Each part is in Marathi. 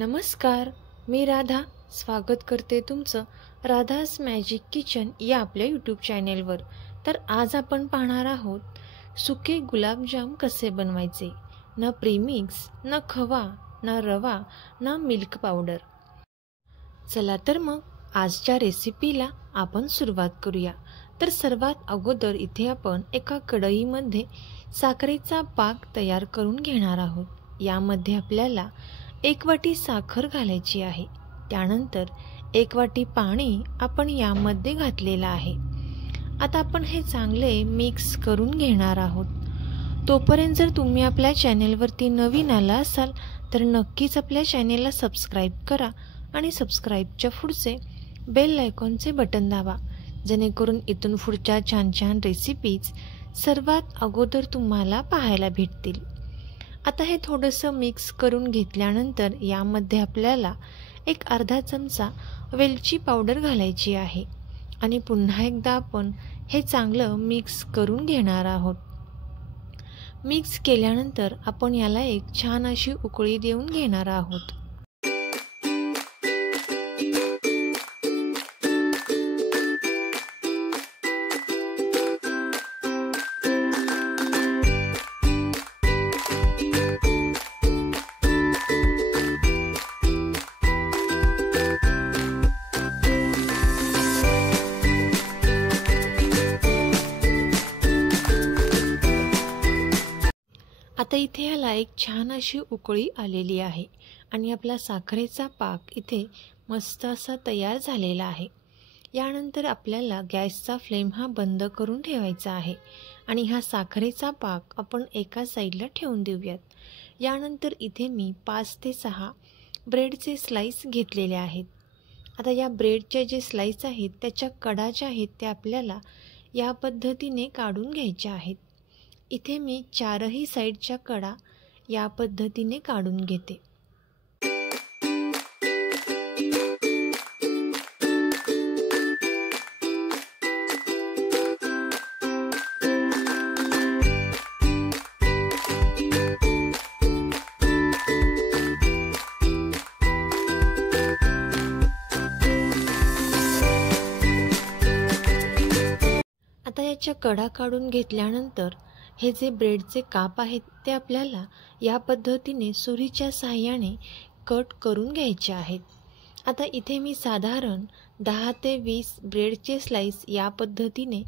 नमस्कार, मी राधा स्वागत करते तुमचं राधास मॅजिक किचन या आपल्या यूट्यूब चॅनेलवर। तर आज आपण पाहणार आहोत सुके गुलाबजाम कसे बनवायचे। ना प्रीमिक्स, ना खवा, ना रवा, ना मिल्क पावडर। चला तर मग आजच्या रेसिपीला आपण सुरुवात करूया। तर सर्वात अगोदर इथे आपण एका कढईमध्ये साखरेचा पाक तयार करून घेणार आहोत। यामध्ये आपल्याला 1 वाटी साखर घालायची आहे। त्यानंतर 1 वाटी पाणी आपण यामध्ये घातलेलं आहे। आता आपण हे चांगले मिक्स करून घेणार आहोत। तोपर्यंत जर तुम्ही आपल्या चॅनेलवरती नवीन आला असाल तर नक्कीच आपल्या चॅनेलला सबस्क्राइब करा आणि सबस्क्राइबच्या पुढचे बेल आयकॉनचे बटन दाबा, जेणेकरून इथून पुढच्या छान छान रेसिपीज सर्वात अगोदर तुम्हाला पाहायला भेटतील। आता हे थोडंसं मिक्स करून घेतल्यानंतर यामध्ये आपल्याला एक अर्धा चमचा वेलची पावडर घालायची आहे आणि पुन्हा एकदा आपण हे चांगलं मिक्स करून घेणार आहोत। मिक्स केल्यानंतर आपण याला एक छान अशी उकळी देऊन घेणार आहोत। आता इथे याला एक छान अशी उकळी आलेली आहे आणि आपला साखरेचा पाक इथे मस्त असा तयार झालेला आहे। यानंतर आपल्याला गॅसचा फ्लेम हा बंद करून ठेवायचा आहे आणि हा साखरेचा पाक आपण एका साईडला ठेवून देऊयात। यानंतर इथे मी 5 ते 6 ब्रेडचे स्लाइस घेतलेले आहेत। आता या ब्रेडचे जे स्लाइस आहेत त्याच्या कडा ज्या आहेत त्या आपल्याला या पद्धतीने काढून घ्यायच्या आहेत। इथे मी 4ही साईडच्या कडा या पद्धतीने काढून घेते। आता याच्या कडा काढून घेतल्यानंतर हे जे ब्रेडचे काप आहेत ते आपल्याला या पद्धतीने सुरीच्या सहाय्याने कट करून घ्यायचे आहेत। आता इथे मी साधारण 10 ते 20 ब्रेडचे स्लाइस या पद्धतीने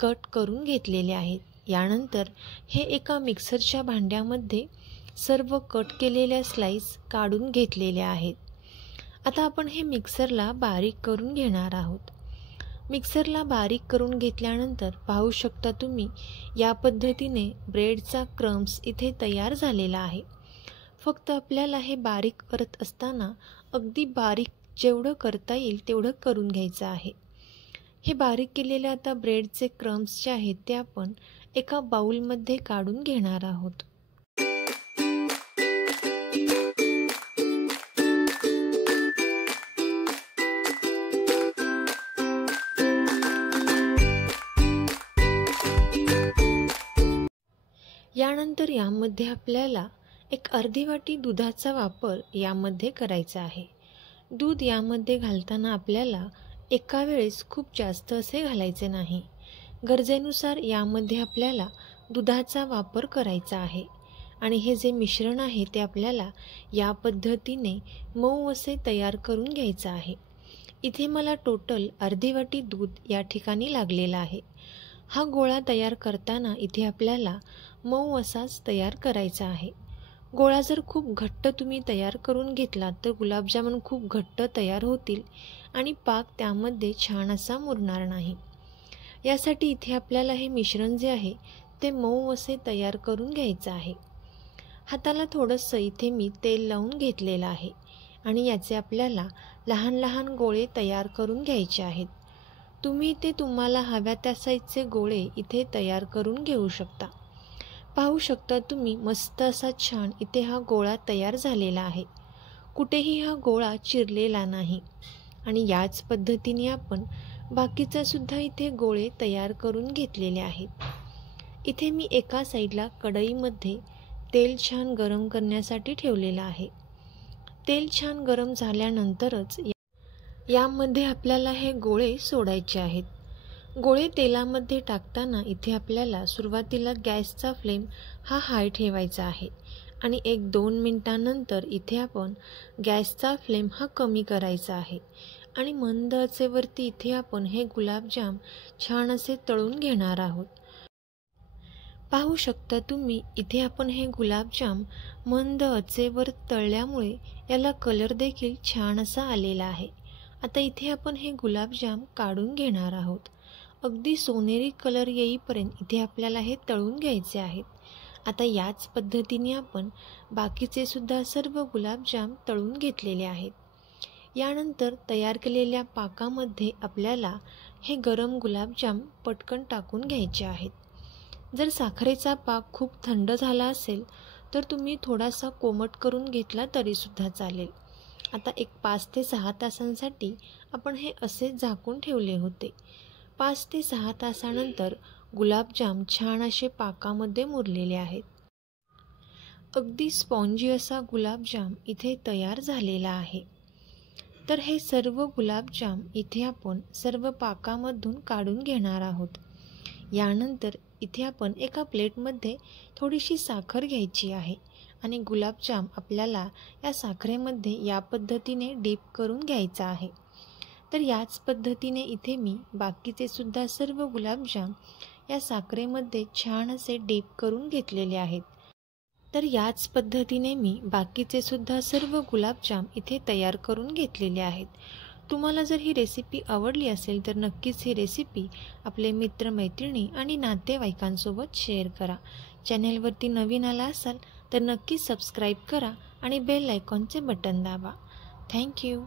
कट करून घेतलेले आहेत। यानंतर हे एका मिक्सरच्या भांड्यामध्ये सर्व कट केलेल्या स्लाइस काढून घेतलेले आहेत। आता आपण हे मिक्सरला बारीक करून घेणार आहोत। मिक्सरला बारीक करून घेतल्यानंतर पाहू शकता तुम्ही या पद्धतीने ब्रेडचा क्रम्स इथे तयार झालेला आहे। फक्त आपल्याला हे बारीक करत असताना अगदी बारीक जेवढं करता येईल तेवढं करून घ्यायचं आहे। हे बारीक केलेले आता ब्रेडचे क्रम्स जे आहेत ते आपण एका बाउलमध्ये काढून घेणार आहोत। यानंतर यामध्ये आपल्याला एक अर्धी वाटी दुधाचा वापर यामध्ये करायचा आहे। दूध यामध्ये घालताना आपल्याला एका वेळेस खूप जास्त असे घालायचे नाही। गरजेनुसार यामध्ये आपल्याला दुधाचा वापर करायचा आहे आणि हे जे मिश्रण आहे ते आपल्याला या पद्धतीने मऊ असे तयार करून घ्यायचं आहे। इथे मला टोटल अर्धी वाटी दूध या ठिकाणी लागलेला आहे। हा गोळा तयार करताना इथे आपल्याला मऊ असाच तयार करायचा आहे। गोळा जर खूप घट्ट तुम्ही तयार करून घेतला तर गुलाबजामुन खूप घट्ट तयार होतील आणि पाक त्यामध्ये छान असा मुरणार नाही। यासाठी इथे आपल्याला हे मिश्रण जे आहे ते मऊ असे तयार करून घ्यायचं आहे। हाताला थोडंसं इथे मी तेल लावून घेतलेलं आहे आणि याचे आपल्याला लहान लहान गोळे तयार करून घ्यायचे आहेत। तुम्ही इथे तुम्हाला हव्या त्या साईजचे गोळे इथे तयार करून घेऊ शकता। पाहू शकता तुम्ही मस्त असा छान इथे हा गोळा तयार झालेला आहे। कुठेही हा गोळा चिरलेला नाही आणि याच पद्धतीने आपण बाकीचे सुद्धा इथे गोळे तयार करून घेतलेले आहेत। इथे मी एका साईडला कढईमध्ये तेल छान गरम करण्यासाठी ठेवलेलं आहे। तेल छान गरम झाल्यानंतरच यामध्ये आपल्याला हे गोळे सोडायचे आहेत. गोळे तेलामध्ये टाकताना इथे आपल्याला सुरुवातीला गॅसचा फ्लेम हा हाय ठेवायचा आहे आणि 1-2 मिनिटांनंतर इथे आपण गॅसचा फ्लेम हा कमी करायचा आहे आणि मंद आचेवरती इथे आपण हे गुलाबजाम छान असे तळून घेणार आहोत. पाहू शकता तुम्ही इथे आपण हे गुलाबजाम मंद आचेवर तळल्यामुळे याला कलर देखील छान असा आलेला आहे. आता इथे आपण हे गुलाबजाम काढून घेणार आहोत. अगदी सोनेरी कलर येईपर्यंत इथे आपल्याला हे तळून घ्यायचे आहेत. आता याच पद्धतीने आपण बाकीचे सुद्धा सर्व गुलाबजाम तळून घेतलेले आहेत. यानंतर तयार केलेल्या पाकामध्ये आपल्याला हे गरम गुलाबजाम पटकन टाकून घ्यायचे आहेत. जर साखरेचा पाक खूप थंड झाला असेल तर तुम्ही थोडासा कोमट करून घेतला तरीसुद्धा चालेल. आता एक 5 ते 6 तासांसाठी आपण हे असेच झाकून ठेवले होते. 5 ते 6 तासानंतर गुलाबजाम छान असे पाकामध्ये मुरलेले आहेत. अगदी स्पॉन्जी असा गुलाबजाम इथे तयार झालेला आहे. तर हे सर्व गुलाबजाम इथे आपण सर्व पाकामधून काढून घेणार आहोत. यानंतर इथे आपण एका प्लेटमध्ये थोडीशी साखर घ्यायची आहे आणि गुलाबजाम आपल्याला या साखरेमध्ये या पद्धतीने डीप करून घ्यायचा आहे. तर याच पद्धतीने इथे मी बाकीचे सुद्धा सर्व गुलाबजाम या साखरेमध्ये छान असे डीप करून घेतलेले आहेत. तर याच पद्धतीने मी बाकीचे सुद्धा सर्व गुलाबजाम इथे तयार करून घेतलेले आहेत. तुम्हाला जर ही रेसिपी आवडली असेल तर नक्कीच ही रेसिपी आपले मित्रमैत्रिणी आणि नातेवाईकांसोबत शेअर करा. चॅनेलवरती नवीन आला असाल तर नक्कीच सबस्क्राईब करा आणि बेल आयकॉनचे बटन दाबा. थँक्यू.